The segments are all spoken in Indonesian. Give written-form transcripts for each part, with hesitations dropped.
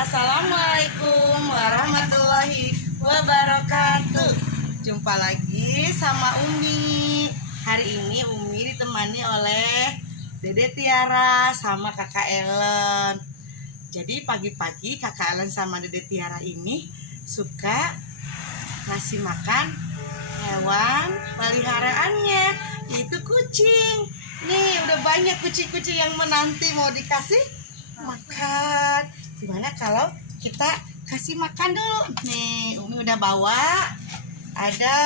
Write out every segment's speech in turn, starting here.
Assalamualaikum warahmatullahi wabarakatuh. Jumpa lagi sama Umi. Hari ini Umi ditemani oleh Dede Tiara sama Kakak Ellen. Jadi pagi-pagi Kakak Ellen sama Dede Tiara ini suka ngasih makan hewan peliharaannya, yaitu kucing. Nih udah banyak kucing-kucing yang menanti mau dikasih makan. Gimana kalau kita kasih makan dulu? Nih Umi udah bawa, ada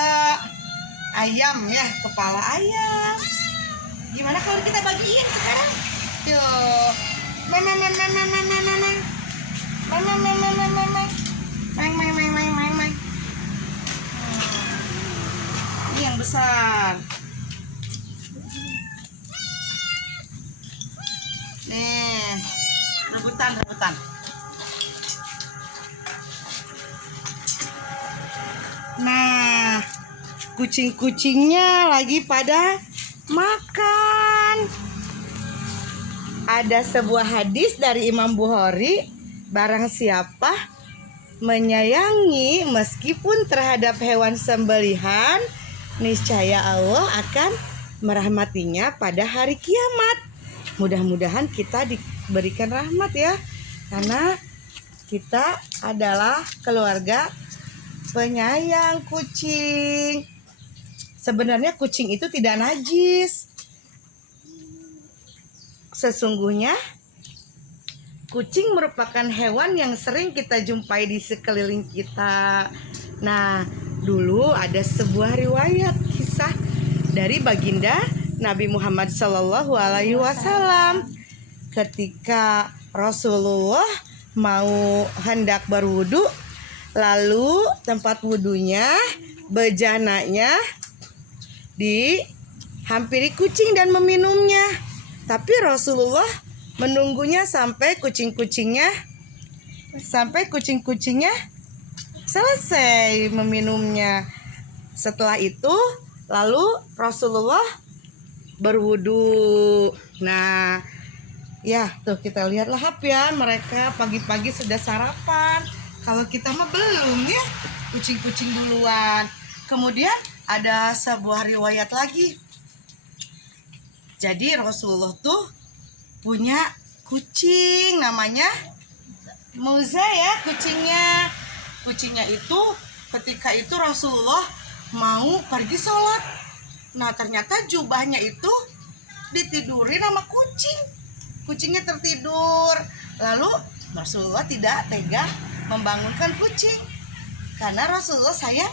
ayam ya, kepala ayam. Gimana kalau kita bagiin sekarang? Yuk, ini yang besar. Nih, rebutan. Nah, kucing-kucingnya lagi pada makan. Ada sebuah hadis dari Imam Bukhari, barang siapa menyayangi meskipun terhadap hewan sembelihan, niscaya Allah akan merahmatinya pada hari kiamat. Mudah-mudahan kita diberikan rahmat ya, karena kita adalah keluarga penyayang kucing. Sebenarnya kucing itu tidak najis. Sesungguhnya kucing merupakan hewan yang sering kita jumpai di sekeliling kita. Nah, dulu ada sebuah riwayat kisah dari baginda Nabi Muhammad SAW. Ketika Rasulullah mau hendak berwudu, lalu tempat wudunya, bejananya dihampiri kucing dan meminumnya. Tapi Rasulullah menunggunya sampai kucing-kucingnya selesai meminumnya. Setelah itu lalu Rasulullah berwudu. Nah, ya tuh kita lihat lahap ya, mereka pagi-pagi sudah sarapan. Kalau kita mah belum ya, kucing-kucing duluan. Kemudian ada sebuah riwayat lagi. Jadi Rasulullah tuh punya kucing namanya Muza ya kucingnya. Kucingnya itu ketika itu Rasulullah mau pergi sholat. Nah ternyata jubahnya itu ditidurin sama kucing. Kucingnya tertidur. Lalu Rasulullah tidak tega membangunkan kucing karena Rasulullah sayang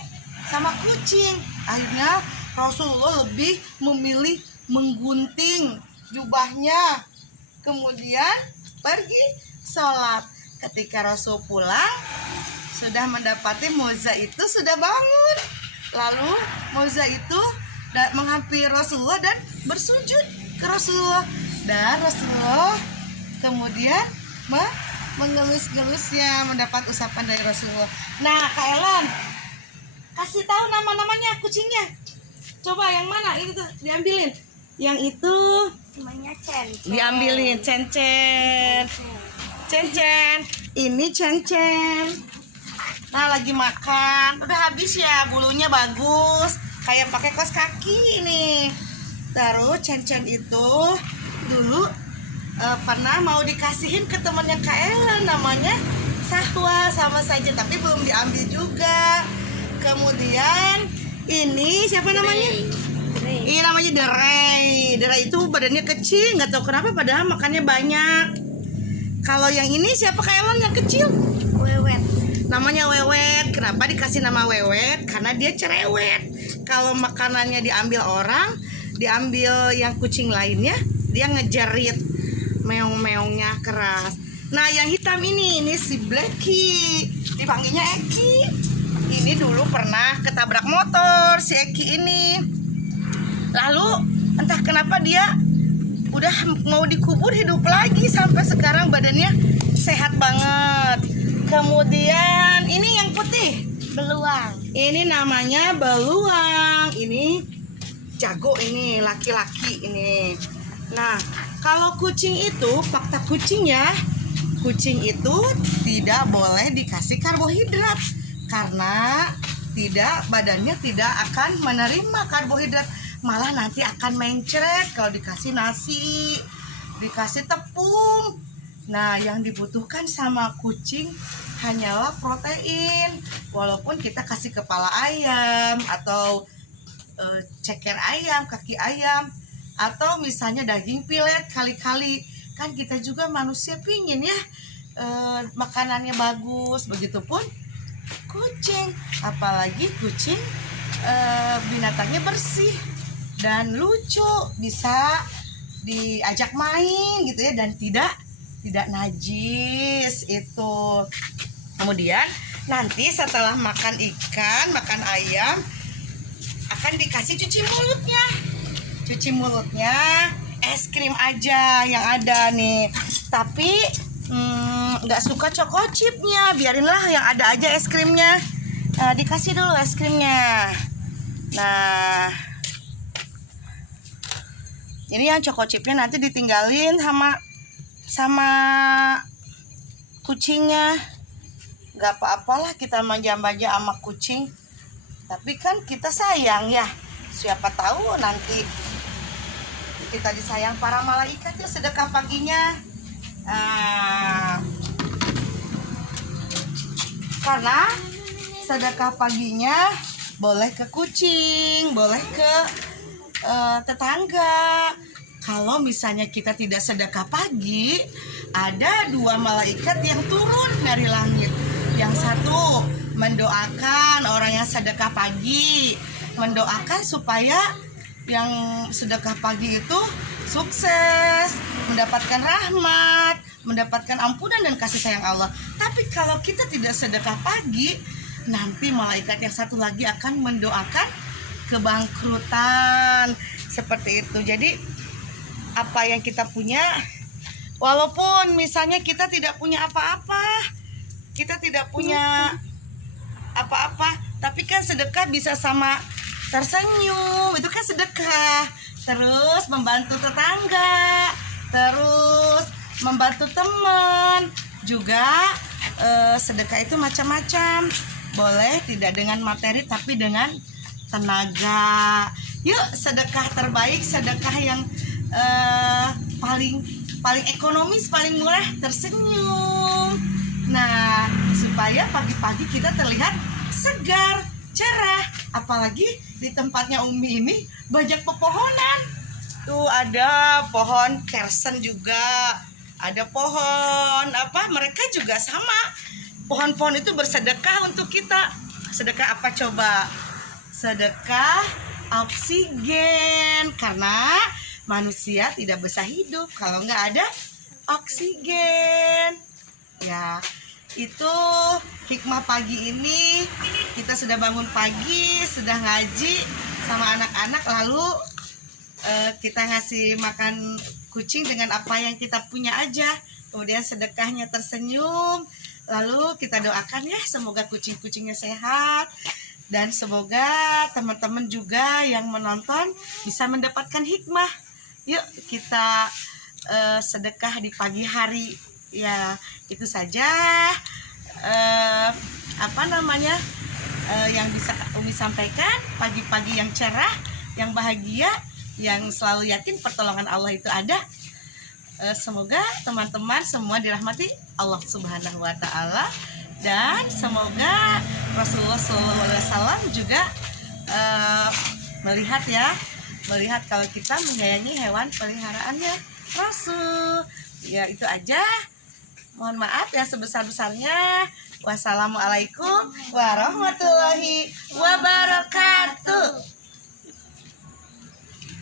sama kucing. Akhirnya Rasulullah lebih memilih menggunting jubahnya, kemudian pergi sholat. Ketika Rasul pulang sudah mendapati Muza itu sudah bangun. Lalu Muza itu menghampiri Rasulullah dan bersujud ke Rasulullah, dan Rasulullah kemudian mengelus-gelusnya, mendapat usapan dari Rasulullah. Nah, Kak Ellen, kasih tahu nama-namanya kucingnya. Coba yang mana itu tuh diambilin. Yang itu namanya Cencen. Diambilin Cencen. Ini Cencen. Nah, lagi makan. Udah habis ya, bulunya bagus. Kayak pakai kaos kaki ini. Terus Cencen itu dulu pernah mau dikasihin ke temannya Kak Ellen, namanya Sahwa, sama saja tapi belum diambil juga. Kemudian ini siapa namanya? Iya namanya Deray. Deray itu badannya kecil, nggak tahu kenapa padahal makannya banyak. Kalau yang ini siapa Kak Ellen yang kecil? Wewet. Namanya Wewet. Kenapa dikasih nama Wewet? Karena dia cerewet. Kalau makanannya diambil orang, diambil yang kucing lainnya, dia ngejerit, meong-meongnya keras. Nah yang hitam ini si Blacky, dipanggilnya Eki. Ini dulu pernah ketabrak motor si Eki ini. Lalu entah kenapa dia udah mau dikubur hidup lagi, sampai sekarang badannya sehat banget. Kemudian ini yang putih, Beluang. ini namanya beluang. Ini jago, ini laki-laki ini. Nah, kalau kucing itu fakta kucingnya kucing itu tidak boleh dikasih karbohidrat karena badannya tidak akan menerima karbohidrat, malah nanti akan mencret kalau dikasih nasi, dikasih tepung. Nah, yang dibutuhkan sama kucing hanyalah protein. Walaupun kita kasih kepala ayam atau ceker ayam, kaki ayam, atau misalnya daging pilet kali-kali, kan kita juga manusia pingin ya makanannya bagus. Begitupun kucing, apalagi kucing binatangnya bersih dan lucu, bisa diajak main gitu ya, dan tidak najis itu. Kemudian nanti setelah makan ikan, makan ayam, akan dikasih cuci mulutnya es krim aja yang ada nih. Tapi nggak suka choco chipnya, biarinlah yang ada aja es krimnya. Nah, dikasih dulu es krimnya. Nah, ini yang choco chipnya nanti ditinggalin sama kucingnya. Nggak apa-apalah kita manja-manja sama kucing, tapi kan kita sayang ya. Siapa tahu nanti kita disayang para malaikat ya sedekah paginya. Karena sedekah paginya boleh ke kucing, boleh ke tetangga. Kalau misalnya kita tidak sedekah pagi, ada 2 malaikat yang turun dari langit. Yang satu mendoakan orang yang sedekah pagi, mendoakan supaya yang sedekah pagi itu sukses, mendapatkan rahmat, mendapatkan ampunan dan kasih sayang Allah. Tapi kalau kita tidak sedekah pagi, nanti malaikat yang satu lagi akan mendoakan kebangkrutan. Seperti itu. Jadi apa yang kita punya, walaupun misalnya kita tidak punya apa-apa, kita tidak punya apa-apa, tapi kan sedekah bisa sama tersenyum, itu kan sedekah. Terus membantu tetangga, terus membantu teman juga. Sedekah itu macam-macam, boleh tidak dengan materi tapi dengan tenaga. Yuk, sedekah terbaik, sedekah yang paling ekonomis, paling murah, tersenyum. Nah, supaya pagi-pagi kita terlihat segar, cerah. Apalagi di tempatnya Umi ini banyak pepohonan. Tuh ada pohon kersen juga, ada pohon mereka juga sama. Pohon-pohon itu bersedekah untuk kita. Sedekah apa coba? Sedekah oksigen, karena manusia tidak bisa hidup kalau nggak ada oksigen. Ya, itu hikmah pagi ini. Kita sudah bangun pagi, sudah ngaji sama anak-anak, lalu kita ngasih makan kucing dengan apa yang kita punya aja. Kemudian sedekahnya tersenyum. Lalu kita doakan ya, semoga kucing-kucingnya sehat. Dan semoga teman-teman juga yang menonton bisa mendapatkan hikmah. Yuk kita sedekah di pagi hari. Ya, itu saja yang bisa Umi sampaikan. Pagi-pagi yang cerah, yang bahagia, yang selalu yakin pertolongan Allah itu ada. Semoga teman-teman semua dirahmati Allah Subhanahu wa Ta'ala, dan semoga Rasulullah SAW juga melihat kalau kita menyayangi hewan peliharaannya Rasul. Ya, itu aja. Mohon maaf yang sebesar-besarnya. Wassalamualaikum warahmatullahi wabarakatuh.